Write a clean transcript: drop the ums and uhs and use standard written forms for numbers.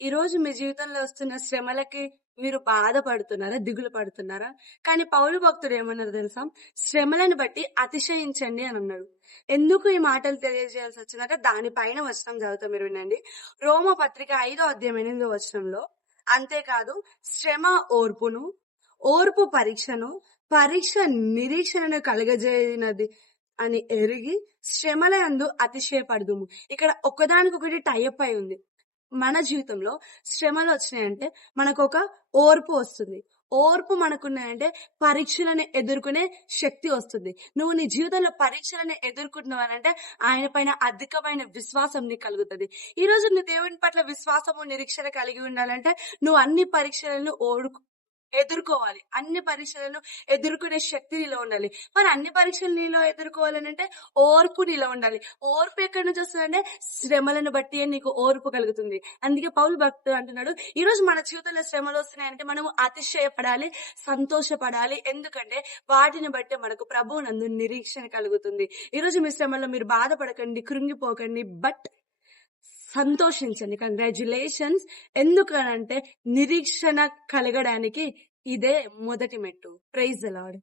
ఈ రోజు మీ జీవితంలో వస్తున్న శ్రమలకి మీరు బాధపడుతున్నారా? దిగులు పడుతున్నారా? కానీ పౌలు భక్తుడు ఏమన్నారు తెలుసా? శ్రమలను బట్టి అతిశయించండి అని అన్నాడు. ఎందుకు ఈ మాటలు తెలియజేయాల్సి వచ్చిందంటే దాని పైన వచనం చదువుతా మీరు వినండి. రోమ పత్రిక 5వ అధ్యాయం 8వ వచనంలో, అంతేకాదు శ్రమ ఓర్పును, ఓర్పు పరీక్షను, పరీక్ష నిరీక్షణను కలుగజేయనది అని ఎరిగి శ్రమలయందు అతిశయపడుదుము. ఇక్కడ ఒకదానికొకటి టైఅప్ అయి ఉంది. మన జీవితంలో శ్రమలొచ్చినాయంటే మనకొక ఓర్పు వస్తుంది. ఓర్పు మనకున్నాయంటే పరీక్షలను ఎదుర్కొనే శక్తి వస్తుంది. నువ్వు నీ జీవితంలో పరీక్షలను ఎదుర్కొంటున్నావనంటే ఆయన పైన అధికమైన విశ్వాసం నీకు కలుగుతది. ఈరోజు నీ దేవుని పట్ల విశ్వాసము, నిరీక్షణ కలిగి ఉండాలంటే నువ్వు అన్ని పరీక్షలను ఎదుర్కోవాలి. అన్ని పరీక్షలను ఎదుర్కొనే శక్తి నీలో ఉండాలి. మరి అన్ని పరీక్షలు నీలో ఎదుర్కోవాలనంటే ఓర్పు నీలో ఉండాలి. ఓర్పు ఎక్కడి నుంచి వస్తుందంటే శ్రమలను బట్టియే నీకు ఓర్పు కలుగుతుంది. అందుకే పౌలు భక్తుడు అంటున్నాడు, ఈరోజు మన జీవితంలో శ్రమలు వస్తున్నాయంటే మనము అతిశయపడాలి, సంతోషపడాలి. ఎందుకంటే వాటిని బట్టి మనకు ప్రభువునందు నిరీక్షణ కలుగుతుంది. ఈరోజు మీ శ్రమలో మీరు బాధపడకండి, కృంగిపోకండి, బట్ సంతోషించండి. కంగ్రాచ్యులేషన్స్. ఎందుకనంటే నిరీక్షణ కలగడానికి ఇదే మొదటి మెట్టు. Praise the lord.